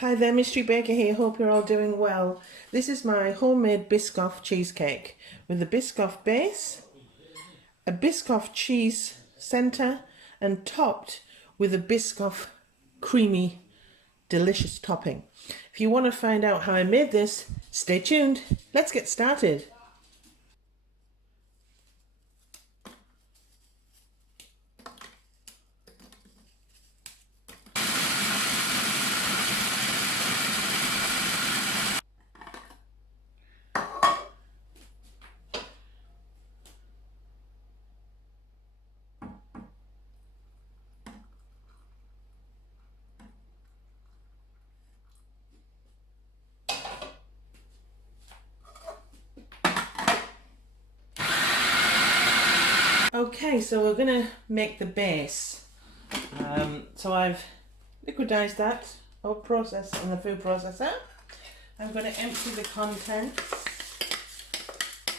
Hi there, Mystery Baker here. Hope you're all doing well. This is my homemade Biscoff cheesecake with a Biscoff base, a Biscoff cheese centre, and topped with a Biscoff creamy, delicious topping. If you want to find out how I made this, stay tuned. Let's get started. Okay, so we're going to make the base. So I've liquidized that or processed in the food processor. I'm going to empty the contents.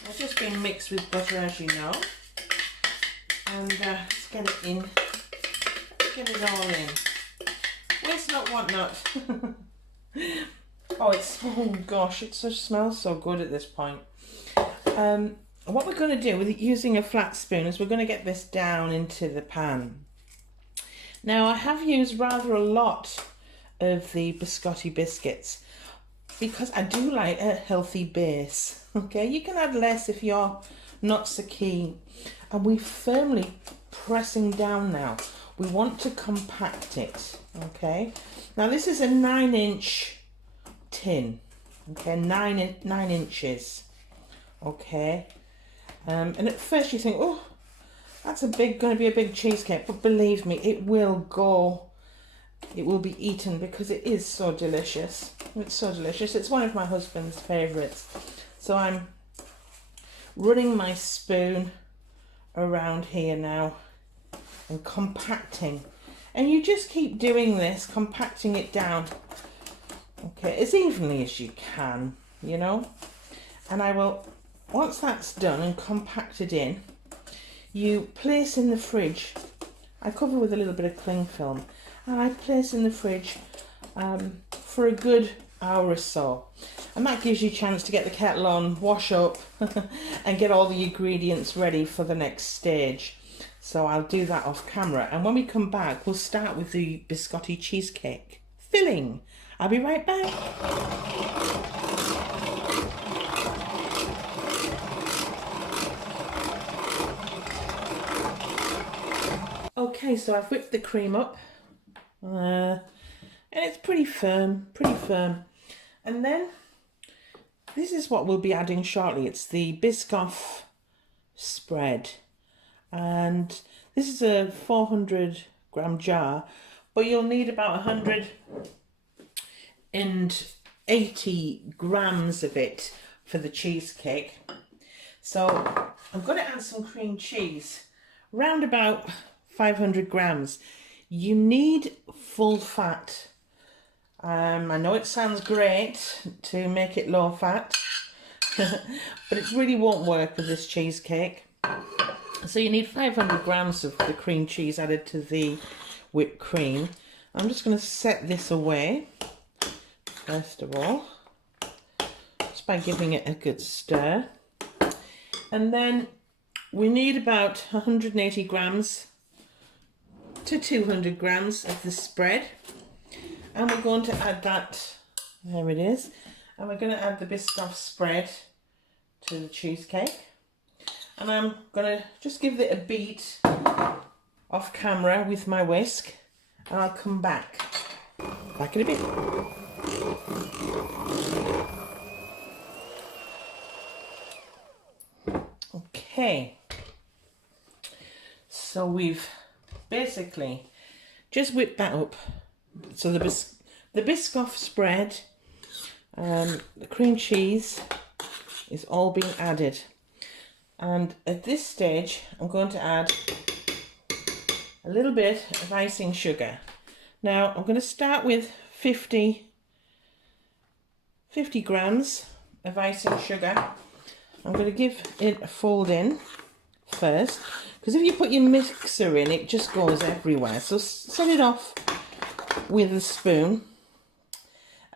It's just been mixed with butter, as you know. And just get it in. Get it all in. Waste not, want not. Oh gosh, it smells so good at this point. What we're going to do with using a flat spoon is we're going to get this down into the pan. Now I have used rather a lot of the Biscotti biscuits because I do like a healthy base. Okay, you can add less if you're not so keen. And we're firmly pressing down now. We want to compact it. Okay, now this is a 9-inch tin. Okay, 9 inches. Okay. And at first you think, oh, that's going to be a big cheesecake, but believe me, it will be eaten because it is so delicious. It's so delicious. It's one of my husband's favourites. So I'm running my spoon around here now and compacting. And you just keep doing this, compacting it down, okay, as evenly as you can, you know. And I will... Once that's done and compacted in, you place in the fridge. I cover with a little bit of cling film, and I place in the fridge for a good hour or so. And that gives you a chance to get the kettle on, wash up, and get all the ingredients ready for the next stage. So I'll do that off camera. And when we come back, we'll start with the Biscotti cheesecake filling. I'll be right back. Okay, so I've whipped the cream up and it's pretty firm. And then this is what we'll be adding shortly. It's the Biscoff Spread, and this is a 400-gram jar, but you'll need about 180 grams of it for the cheesecake. So I'm going to add some cream cheese, round about 500 grams. You need full fat. I know it sounds great to make it low fat, but it really won't work with this cheesecake. So you need 500 grams of the cream cheese added to the whipped cream. I'm just going to set this away, first of all, just by giving it a good stir. And then we need about 180 grams to 200 grams of the spread, and we're going to add that, there it is, and we're going to add the Biscoff spread to the cheesecake, and I'm going to just give it a beat off camera with my whisk, and I'll come back in a bit. Okay, so we've basically just whip that up. So the Biscoff spread, the cream cheese is all being added, and at this stage I'm going to add a little bit of icing sugar. Now I'm going to start with 50 grams of icing sugar. I'm going to give it a fold in first, because if you put your mixer in, it just goes everywhere. So set it off with a spoon,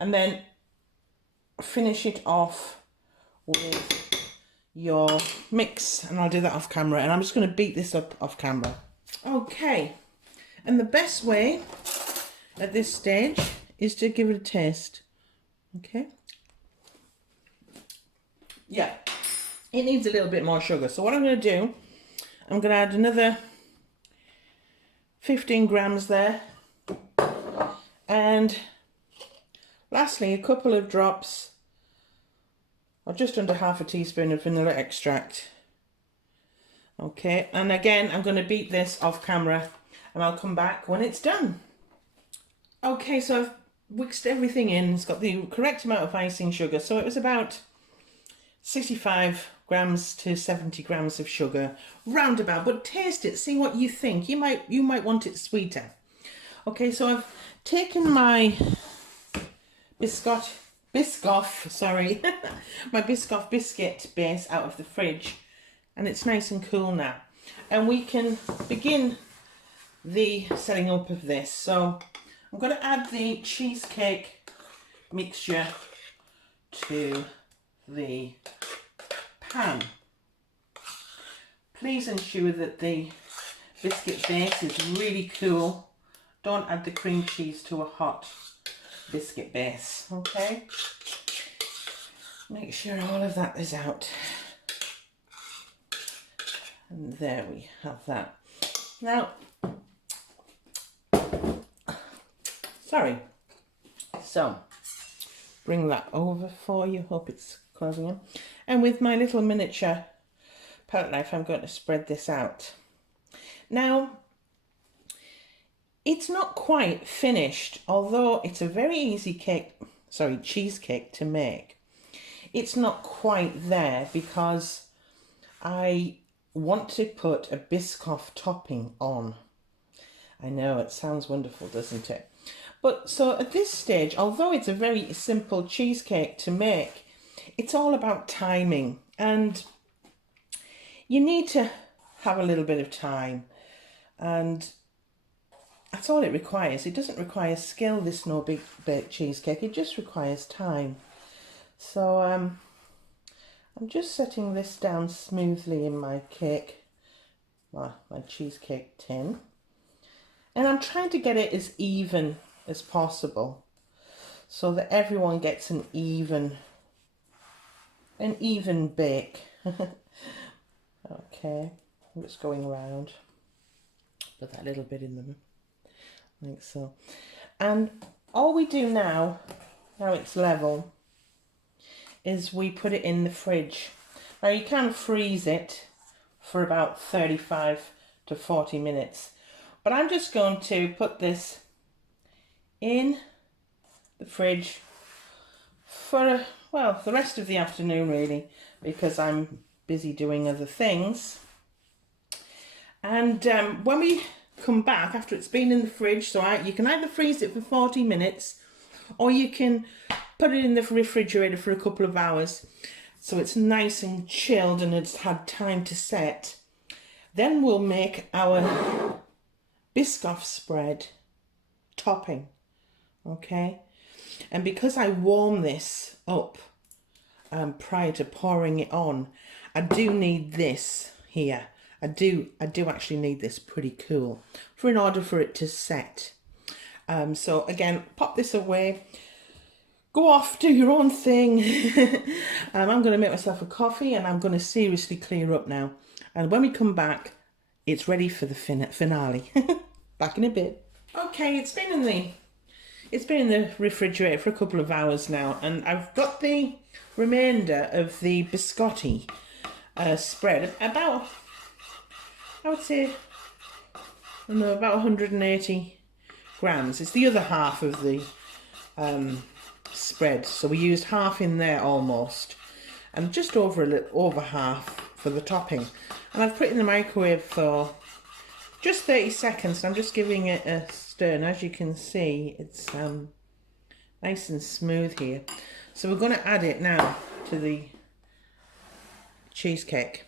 and then finish it off with your mix, and I'll do that off camera, and I'm just going to beat this up off camera. Okay, and the best way at this stage is to give it a taste. Okay, yeah, it needs a little bit more sugar, so what I'm going to do, I'm going to add another 15 grams there, and lastly a couple of drops, or just under half a teaspoon of vanilla extract. Okay, and again I'm going to beat this off camera, and I'll come back when it's done. Okay, so I've mixed everything in. It's got the correct amount of icing sugar, so it was about 65 grams to 70 grams of sugar, roundabout. But taste it, see what you think. You might want it sweeter. Okay, so I've taken my Biscoff, my Biscoff biscuit base out of the fridge, and it's nice and cool now, and we can begin the setting up of this. So I'm going to add the cheesecake mixture to the pan. Please ensure that the biscuit base is really cool. Don't add the cream cheese to a hot biscuit base, okay? Make sure all of that is out. And there we have that. Now, sorry. So, bring that over for you. Hope it's closing in. And with my little miniature palette knife, I'm going to spread this out. Now, it's not quite finished, although it's a very easy cheesecake to make. It's not quite there because I want to put a Biscoff topping on. I know, it sounds wonderful, doesn't it? But so at this stage, although it's a very simple cheesecake to make, it's all about timing, and you need to have a little bit of time, and that's all it requires. It doesn't require skill, this no big baked cheesecake, it just requires time. So I'm just setting this down smoothly in my my cheesecake tin, and I'm trying to get it as even as possible so that everyone gets an even bake. Okay, I'm just going around, put that little bit in them, like so. And all we do now it's level, is we put it in the fridge. Now you can freeze it for about 35 to 40 minutes, but I'm just going to put this in the fridge for, well, the rest of the afternoon really, because I'm busy doing other things. And when we come back after it's been in the fridge, so you can either freeze it for 40 minutes or you can put it in the refrigerator for a couple of hours so it's nice and chilled and it's had time to set. Then we'll make our Biscoff spread topping, okay? And because I warm this up prior to pouring it on, I do need this here. I do actually need this pretty cool in order for it to set. So again, pop this away. Go off, do your own thing. I'm going to make myself a coffee and I'm going to seriously clear up now. And when we come back, it's ready for the finale. Back in a bit. Okay, it's been in the refrigerator for a couple of hours now, and I've got the remainder of the biscotti spread, about, I would say, about 180 grams. It's the other half of the spread, so we used half in there almost, and just over half for the topping. And I've put it in the microwave for just 30 seconds. I'm just giving it a stir, and as you can see, it's nice and smooth here. So we're going to add it now to the cheesecake,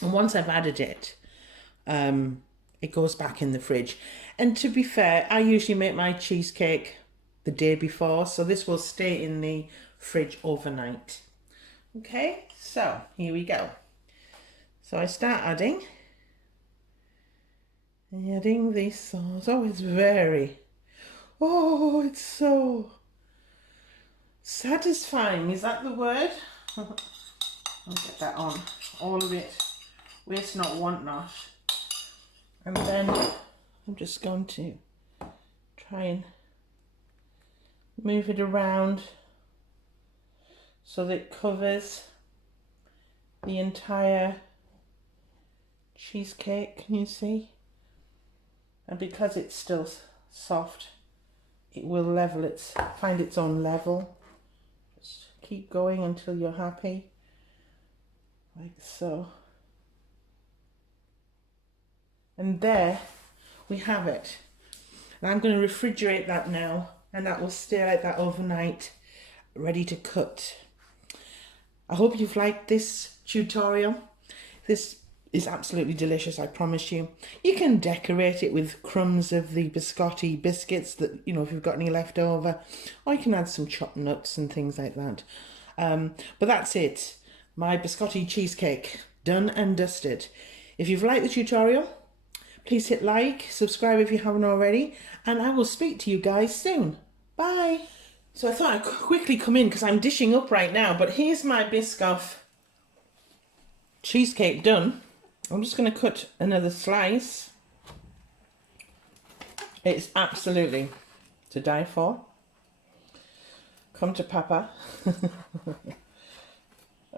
and once I've added it, it goes back in the fridge. And to be fair, I usually make my cheesecake the day before, so this will stay in the fridge overnight. Okay, so here we go. So I start adding the sauce. Oh, it's it's so satisfying. Is that the word? I'll get that on. All of it. Waste not, want not. And then I'm just going to try and move it around so that it covers the entire cheesecake. Can you see? And because it's still soft, it will find its own level. Just keep going until you're happy, like so. And there we have it. And I'm going to refrigerate that now, and that will stay like that overnight, ready to cut. I hope you've liked this tutorial. This is absolutely delicious, I promise you. You can decorate it with crumbs of the Biscoff biscuits that, you know, if you've got any left over, or you can add some chopped nuts and things like that. But that's it. My Biscoff cheesecake, done and dusted. If you've liked the tutorial, please hit like, subscribe if you haven't already, and I will speak to you guys soon. Bye. So I thought I'd quickly come in because I'm dishing up right now, but here's my Biscoff cheesecake done. I'm just going to cut another slice. It's absolutely to die for. Come to Papa.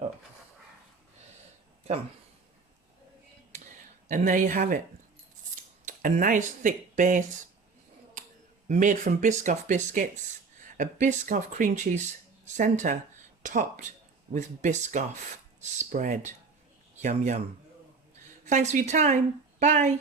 Oh. Come. And there you have it. A nice thick base made from Biscoff biscuits. A Biscoff cream cheese centre topped with Biscoff spread. Yum yum. Thanks for your time. Bye.